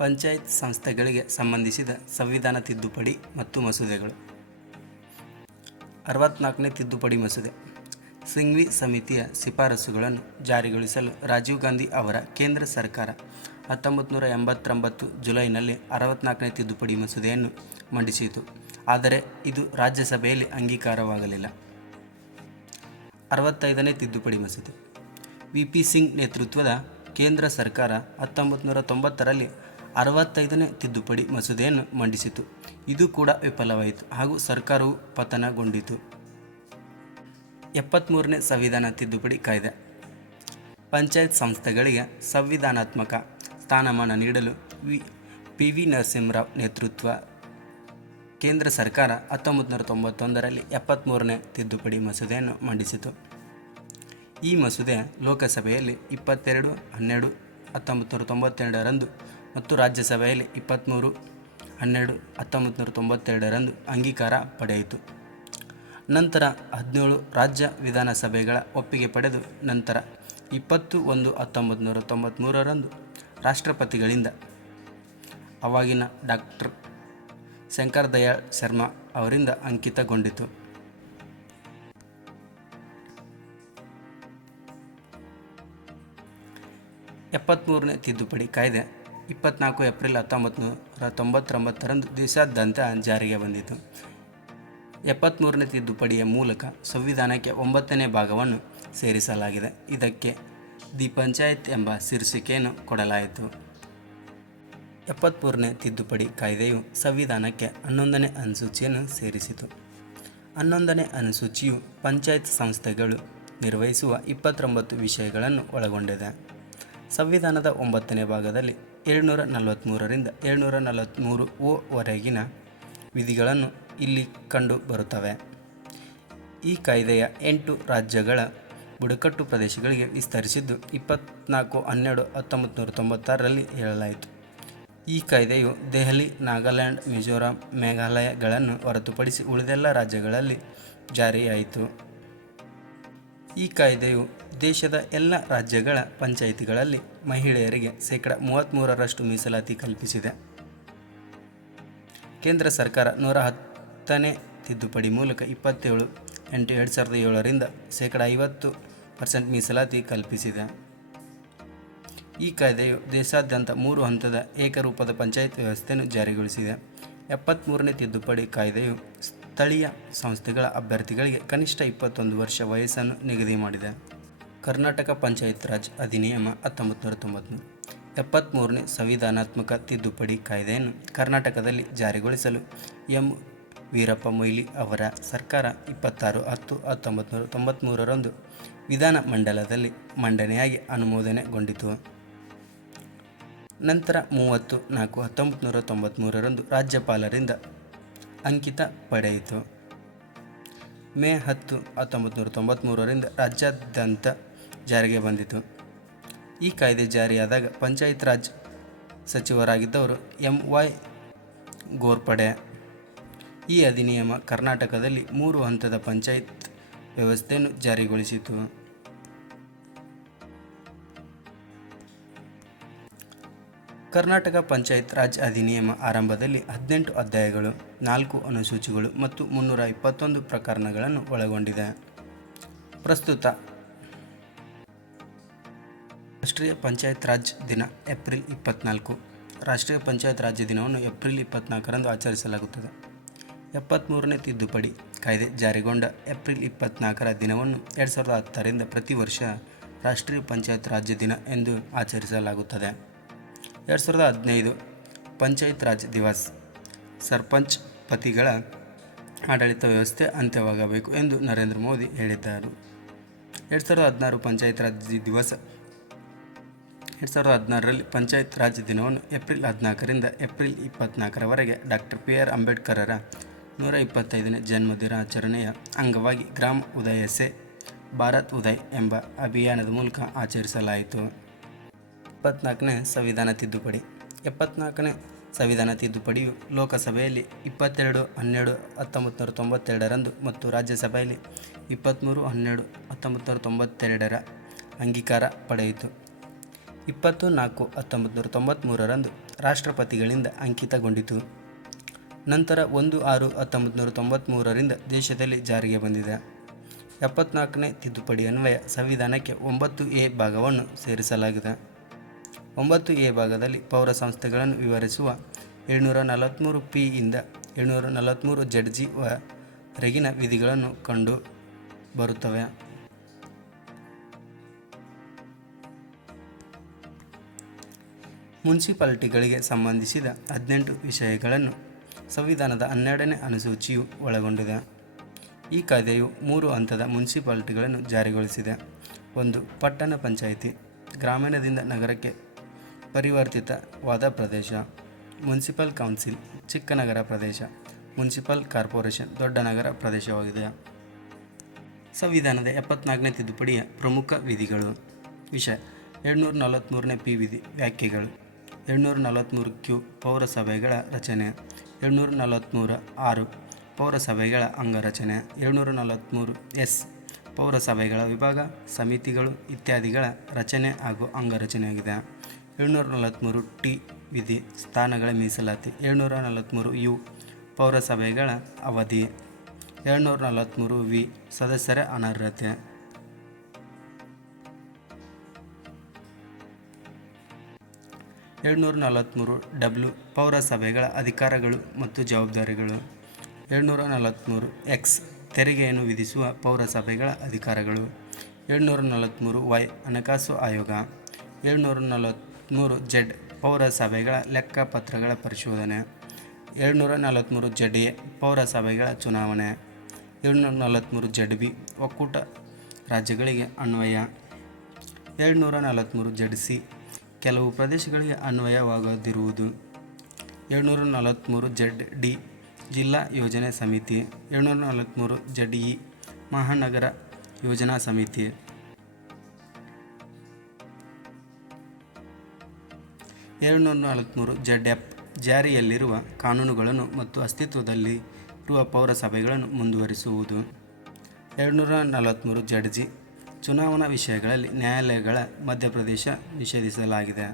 ಪಂಚಾಯತ್ ಸಂಸ್ಥೆಗಳಿಗೆ ಸಂಬಂಧಿಸಿದ ಸಂವಿಧಾನ ತಿದ್ದುಪಡಿ ಮತ್ತು ಮಸೂದೆಗಳು. 64ನೇ ತಿದ್ದುಪಡಿ ಮಸೂದೆ. ಸಿಂಘ್ವಿ ಸಮಿತಿಯ ಶಿಫಾರಸುಗಳನ್ನು ಜಾರಿಗೊಳಿಸಲು ರಾಜೀವ್ ಗಾಂಧಿ ಅವರ ಕೇಂದ್ರ ಸರ್ಕಾರ 1989 ಜುಲೈನಲ್ಲಿ 64ನೇ ತಿದ್ದುಪಡಿ ಮಸೂದೆಯನ್ನು ಮಂಡಿಸಿತು. ಆದರೆ ಇದು ರಾಜ್ಯಸಭೆಯಲ್ಲಿ ಅಂಗೀಕಾರವಾಗಲಿಲ್ಲ. 65ನೇ ತಿದ್ದುಪಡಿ ಮಸೂದೆ. ವಿ.ಪಿ. ಸಿಂಗ್ ನೇತೃತ್ವದ ಕೇಂದ್ರ ಸರ್ಕಾರ 1990ರಲ್ಲಿ 65ನೇ ತಿದ್ದುಪಡಿ ಮಸೂದೆಯನ್ನು ಮಂಡಿಸಿತು. ಇದು ಕೂಡ ವಿಫಲವಾಯಿತು ಹಾಗೂ ಸರ್ಕಾರವು ಪತನಗೊಂಡಿತು. 73ನೇ ಸಂವಿಧಾನ ತಿದ್ದುಪಡಿ ಕಾಯ್ದೆ. ಪಂಚಾಯತ್ ಸಂಸ್ಥೆಗಳಿಗೆ ಸಂವಿಧಾನಾತ್ಮಕ ಸ್ಥಾನಮಾನ ನೀಡಲು ಪಿ.ವಿ. ನರಸಿಂಹರಾವ್ ನೇತೃತ್ವ ಕೇಂದ್ರ ಸರ್ಕಾರ 1991ರಲ್ಲಿ 73ನೇ ತಿದ್ದುಪಡಿ ಮಸೂದೆಯನ್ನು ಮಂಡಿಸಿತು. ಈ ಮಸೂದೆ ಲೋಕಸಭೆಯಲ್ಲಿ 22/12/1992ರಂದು ಮತ್ತು ರಾಜ್ಯಸಭೆಯಲ್ಲಿ 23/12/1992ರಂದು ಅಂಗೀಕಾರ ಪಡೆಯಿತು. ನಂತರ 17 ರಾಜ್ಯ ವಿಧಾನಸಭೆಗಳ ಒಪ್ಪಿಗೆ ಪಡೆದು ನಂತರ 20/1/1993ರಂದು ರಾಷ್ಟ್ರಪತಿಗಳಿಂದ ಆವಾಗಿನ ಡಾಕ್ಟರ್ ಶಂಕರ್ ದಯಾಳ್ ಶರ್ಮಾ ಅವರಿಂದ ಅಂಕಿತಗೊಂಡಿತು. 73ನೇ ತಿದ್ದುಪಡಿ ಕಾಯ್ದೆ 24 ಏಪ್ರಿಲ್ 1999ರಂದು ದೇಶಾದ್ಯಂತ ಜಾರಿಗೆ ಬಂದಿತು. 73ನೇ ತಿದ್ದುಪಡಿಯ ಮೂಲಕ ಸಂವಿಧಾನಕ್ಕೆ 9ನೇ ಭಾಗವನ್ನು ಸೇರಿಸಲಾಗಿದೆ. ಇದಕ್ಕೆ ದಿ ಪಂಚಾಯತ್ ಎಂಬ ಶೀರ್ಷಿಕೆಯನ್ನು ಕೊಡಲಾಯಿತು. 73ನೇ ತಿದ್ದುಪಡಿ ಕಾಯ್ದೆಯು ಸಂವಿಧಾನಕ್ಕೆ 11ನೇ ಅನುಸೂಚಿಯನ್ನು ಸೇರಿಸಿತು. 11ನೇ ಅನುಸೂಚಿಯು ಪಂಚಾಯತ್ ಸಂಸ್ಥೆಗಳು ನಿರ್ವಹಿಸುವ 29 ವಿಷಯಗಳನ್ನು ಒಳಗೊಂಡಿದೆ. ಸಂವಿಧಾನದ 9ನೇ ಭಾಗದಲ್ಲಿ 743ರಿಂದ 743 ವರೆಗಿನ ವಿಧಿಗಳನ್ನು ಇಲ್ಲಿ ಕಂಡು ಬರುತ್ತವೆ. ಈ ಕಾಯ್ದೆಯ 8 ರಾಜ್ಯಗಳ ಬುಡಕಟ್ಟು ಪ್ರದೇಶಗಳಿಗೆ ವಿಸ್ತರಿಸಿದ್ದು 24/12/1996ರಲ್ಲಿ ಹೇಳಲಾಯಿತು. ಈ ಕಾಯ್ದೆಯು ದೆಹಲಿ, ನಾಗಾಲ್ಯಾಂಡ್, ಮಿಜೋರಾಂ, ಮೇಘಾಲಯಗಳನ್ನು ಹೊರತುಪಡಿಸಿ ಉಳಿದೆಲ್ಲ ರಾಜ್ಯಗಳಲ್ಲಿ ಜಾರಿಯಾಯಿತು. ಈ ಕಾಯ್ದೆಯು ದೇಶದ ಎಲ್ಲ ರಾಜ್ಯಗಳ ಪಂಚಾಯಿತಿಗಳಲ್ಲಿ ಮಹಿಳೆಯರಿಗೆ 33% ಮೀಸಲಾತಿ ಕಲ್ಪಿಸಿದೆ. ಕೇಂದ್ರ ಸರ್ಕಾರ 110ನೇ ತಿದ್ದುಪಡಿ ಮೂಲಕ 27/8/2007ರಿಂದ 50% ಮೀಸಲಾತಿ ಕಲ್ಪಿಸಿದೆ. ಈ ಕಾಯ್ದೆಯು ದೇಶಾದ್ಯಂತ 3 ಹಂತದ ಏಕರೂಪದ ಪಂಚಾಯತ್ ವ್ಯವಸ್ಥೆಯನ್ನು ಜಾರಿಗೊಳಿಸಿದೆ. 73ನೇ ತಿದ್ದುಪಡಿ ಕಾಯ್ದೆಯು ಸ್ಥಳೀಯ ಸಂಸ್ಥೆಗಳ ಅಭ್ಯರ್ಥಿಗಳಿಗೆ ಕನಿಷ್ಠ 21 ವರ್ಷ ವಯಸ್ಸನ್ನು ನಿಗದಿ ಮಾಡಿದೆ. ಕರ್ನಾಟಕ ಪಂಚಾಯತ್ ರಾಜ್ ಅಧಿನಿಯಮ 1993. 73ನೇ ಸಂವಿಧಾನಾತ್ಮಕ ತಿದ್ದುಪಡಿ ಕಾಯ್ದೆಯನ್ನು ಕರ್ನಾಟಕದಲ್ಲಿ ಜಾರಿಗೊಳಿಸಲು ಎಂ. ವೀರಪ್ಪ ಮೊಯ್ಲಿ ಅವರ ಸರ್ಕಾರ 26/10/1993ರಂದು ವಿಧಾನ ಮಂಡಲದಲ್ಲಿ ಮಂಡನೆಯಾಗಿ ಅನುಮೋದನೆಗೊಂಡಿತು. ನಂತರ 30/4/1993ರಂದು ರಾಜ್ಯಪಾಲರಿಂದ ಅಂಕಿತ ಪಡೆಯಿತು. ಮೇ 10/1993ರಿಂದ ರಾಜ್ಯಾದ್ಯಂತ ಜಾರಿಗೆ ಬಂದಿತು. ಈ ಕಾಯ್ದೆ ಜಾರಿಯಾದಾಗ ಪಂಚಾಯತ್ ರಾಜ್ ಸಚಿವರಾಗಿದ್ದವರು ಎಂ.ವೈ. ಘೋರ್ಪಡೆ. ಈ ಅಧಿನಿಯಮ ಕರ್ನಾಟಕದಲ್ಲಿ 3 ಹಂತದ ಪಂಚಾಯತ್ ವ್ಯವಸ್ಥೆಯನ್ನು ಜಾರಿಗೊಳಿಸಿತು. ಕರ್ನಾಟಕ ಪಂಚಾಯತ್ ರಾಜ್ ಅಧಿನಿಯಮ ಆರಂಭದಲ್ಲಿ 18 ಅಧ್ಯಾಯಗಳು, 4 ಅನುಸೂಚಿಗಳು ಮತ್ತು 321 ಪ್ರಕರಣಗಳನ್ನು ಒಳಗೊಂಡಿದೆ. ಪ್ರಸ್ತುತ ರಾಷ್ಟ್ರೀಯ ಪಂಚಾಯತ್ ರಾಜ್ ದಿನ ಏಪ್ರಿಲ್ 24. ರಾಷ್ಟ್ರೀಯ ಪಂಚಾಯತ್ ರಾಜ್ಯ ದಿನವನ್ನು ಏಪ್ರಿಲ್ 24ರಂದು ಆಚರಿಸಲಾಗುತ್ತದೆ. 73ನೇ ತಿದ್ದುಪಡಿ ಕಾಯ್ದೆ ಜಾರಿಗೊಂಡ ಏಪ್ರಿಲ್ 24ರ ದಿನವನ್ನು 2010ರಿಂದ ಪ್ರತಿ ವರ್ಷ ರಾಷ್ಟ್ರೀಯ ಪಂಚಾಯತ್ ರಾಜ್ಯ ದಿನ ಎಂದು ಆಚರಿಸಲಾಗುತ್ತದೆ. 2015 ಪಂಚಾಯತ್ ರಾಜ್ ದಿವಸ್. ಸರ್ಪಂಚ್ ಪತಿಗಳ ಆಡಳಿತ ವ್ಯವಸ್ಥೆ ಅಂತ್ಯವಾಗಬೇಕು ಎಂದು ನರೇಂದ್ರ ಮೋದಿ ಹೇಳಿದ್ದಾರೆ. 2016 ಪಂಚಾಯತ್ ರಾಜ್ ದಿವಸ. 2016ರಲ್ಲಿ ಪಂಚಾಯತ್ ರಾಜ್ ದಿನವನ್ನು ಏಪ್ರಿಲ್ 14ರಿಂದ ಏಪ್ರಿಲ್ 24ರವರೆಗೆ ಡಾಕ್ಟರ್ ಪಿ.ಆರ್. ಅಂಬೇಡ್ಕರರ 125ನೇ ಜನ್ಮ ದಿನಾಚರಣೆಯ ಅಂಗವಾಗಿ ಗ್ರಾಮ ಉದಯ ಸೇ ಭಾರತ್ ಉದಯ್ ಎಂಬ ಅಭಿಯಾನದ ಮೂಲಕ ಆಚರಿಸಲಾಯಿತು. 74ನೇ ಸಂವಿಧಾನ ತಿದ್ದುಪಡಿ. 74ನೇ ಸಂವಿಧಾನ ತಿದ್ದುಪಡಿಯು ಲೋಕಸಭೆಯಲ್ಲಿ 22/12/1992ರಂದು ಮತ್ತು ರಾಜ್ಯಸಭೆಯಲ್ಲಿ 23/12/1992ರ ಅಂಗೀಕಾರ ಪಡೆಯಿತು. 20/4/1993ರಂದು ರಾಷ್ಟ್ರಪತಿಗಳಿಂದ ಅಂಕಿತಗೊಂಡಿತು. ನಂತರ 1/6/1993 ದೇಶದಲ್ಲಿ ಜಾರಿಗೆ ಬಂದಿದೆ. 74ನೇ ತಿದ್ದುಪಡಿ ಅನ್ವಯ ಸಂವಿಧಾನಕ್ಕೆ 9A ಭಾಗವನ್ನು ಸೇರಿಸಲಾಗಿದೆ. 9A ಭಾಗದಲ್ಲಿ ಪೌರ ಸಂಸ್ಥೆಗಳನ್ನು ವಿವರಿಸುವ 743P ಇಂದ 743ZG ವರೆಗಿನ ವಿಧಿಗಳನ್ನು ಕಂಡು ಬರುತ್ತವೆ. ಮುನ್ಸಿಪಾಲಿಟಿಗಳಿಗೆ ಸಂಬಂಧಿಸಿದ 18 ವಿಷಯಗಳನ್ನು ಸಂವಿಧಾನದ 12ನೇ ಅನುಸೂಚಿಯು ಒಳಗೊಂಡಿದೆ. ಈ ಕಾಯ್ದೆಯು 3 ಹಂತದ ಮುನ್ಸಿಪಾಲಿಟಿಗಳನ್ನು ಜಾರಿಗೊಳಿಸಿದೆ. 1. ಪಟ್ಟಣ ಪಂಚಾಯಿತಿ, ಗ್ರಾಮೀಣದಿಂದ ನಗರಕ್ಕೆ ಪರಿವರ್ತಿತವಾದ ಪ್ರದೇಶ. ಮುನ್ಸಿಪಲ್ ಕೌನ್ಸಿಲ್, ಚಿಕ್ಕ ನಗರ ಪ್ರದೇಶ. ಮುನ್ಸಿಪಲ್ ಕಾರ್ಪೊರೇಷನ್, ದೊಡ್ಡ ನಗರ ಪ್ರದೇಶವಾಗಿದೆ. ಸಂವಿಧಾನದ 74ನೇ ತಿದ್ದುಪಡಿಯ ಪ್ರಮುಖ ವಿಧಿಗಳು. ವಿಷಯ: 743P ವಿಧಿ. ವ್ಯಾಖ್ಯೆಗಳು: 743Q ಪೌರಸಭೆಗಳ ರಚನೆ. 743(6) ಪೌರಸಭೆಗಳ ಅಂಗರಚನೆ. 743S ಪೌರಸಭೆಗಳ ವಿಭಾಗ, ಸಮಿತಿಗಳು ಇತ್ಯಾದಿಗಳ ರಚನೆ ಹಾಗೂ ಅಂಗರಚನೆಯಾಗಿದೆ. 743T ವಿಧಿ. ಸ್ಥಾನಗಳ ಮೀಸಲಾತಿ. 743U ಪೌರಸಭೆಗಳ ಅವಧಿ. 743V ಸದಸ್ಯರ ಅನರ್ಹತೆ. 743W ಪೌರಸಭೆಗಳ ಅಧಿಕಾರಗಳು ಮತ್ತು ಜವಾಬ್ದಾರಿಗಳು. 743X ತೆರಿಗೆಯನ್ನು ವಿಧಿಸುವ ಪೌರಸಭೆಗಳ ಅಧಿಕಾರಗಳು. 743Y ಹಣಕಾಸು ಆಯೋಗ. 743Z ಪೌರಸಭೆಗಳ ಲೆಕ್ಕಪತ್ರಗಳ ಪರಿಶೋಧನೆ. 743ZA ಪೌರಸಭೆಗಳ ಚುನಾವಣೆ. 743ZB ಒಕ್ಕೂಟ ರಾಜ್ಯಗಳಿಗೆ ಅನ್ವಯ. 743ZC ಕೆಲವು ಪ್ರದೇಶಗಳಿಗೆ ಅನ್ವಯವಾಗದಿರುವುದು. 743ZD ಜಿಲ್ಲಾ ಯೋಜನೆ ಸಮಿತಿ. 743ZE ಮಹಾನಗರ ಯೋಜನಾ ಸಮಿತಿ. 743ZF ಜಾರಿಯಲ್ಲಿರುವ ಕಾನೂನುಗಳನ್ನು ಮತ್ತು ಅಸ್ತಿತ್ವದಲ್ಲಿರುವ ಪೌರಸಭೆಗಳನ್ನು ಮುಂದುವರಿಸುವುದು. 743ZG ಚುನಾವಣಾ ವಿಷಯಗಳಲ್ಲಿ ನ್ಯಾಯಾಲಯಗಳ ಮಧ್ಯಪ್ರವೇಶ ನಿಷೇಧಿಸಲಾಗಿದೆ.